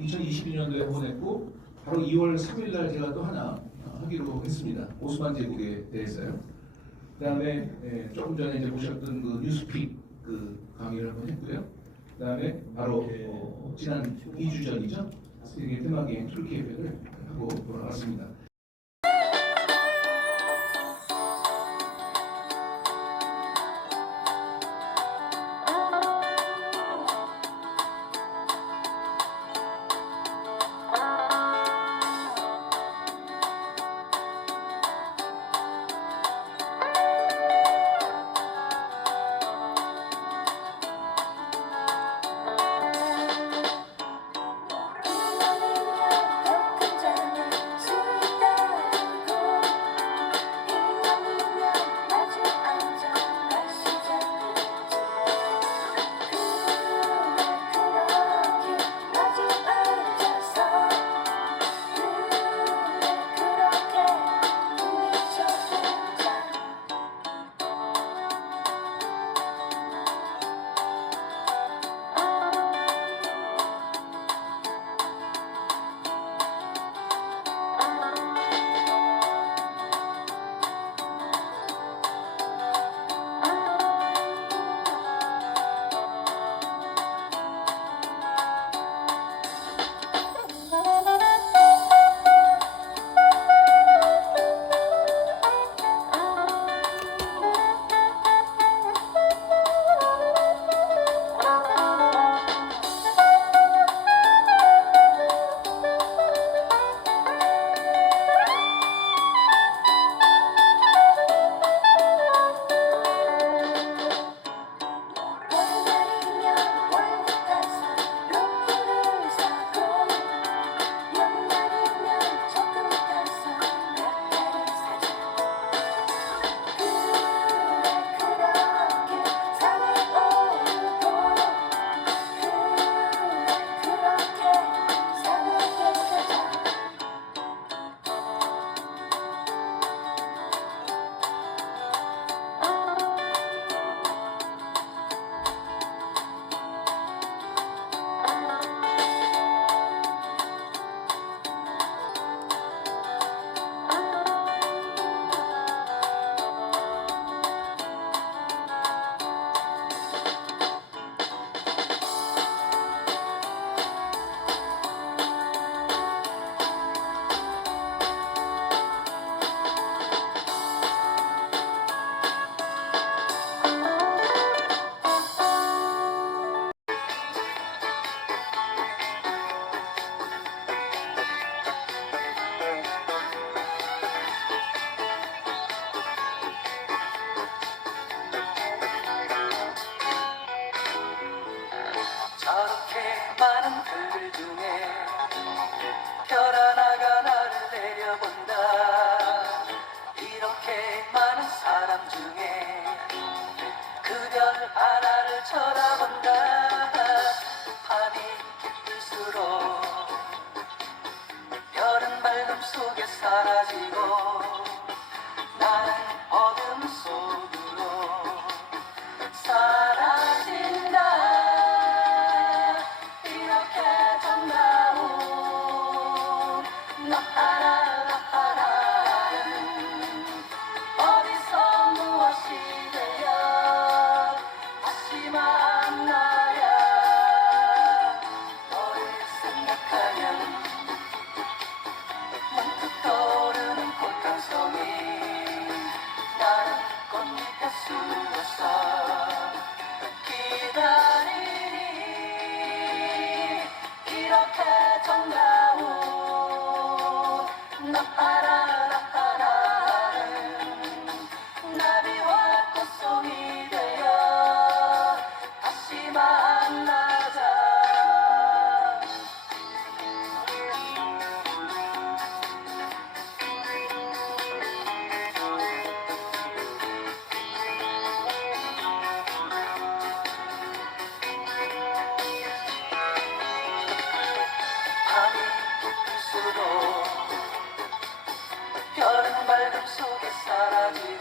2022년도에 보냈고 바로 2월 3일 날 제가 또 하나 어, 하기로 했습니다. 오스만 제국에 대해서요. 그다음에 예, 조금 전에 이제 보셨던 그 뉴스픽 그 강의를 한번 했고요. 그다음에 바로 어, 지난 2주 전이죠. 세계 테마게임 툴키에를 하고 돌아왔습니다. 별 하나를 쳐다본다. 밤이 깊을수록 별은 밝음 속에 사라지고 속에 사라지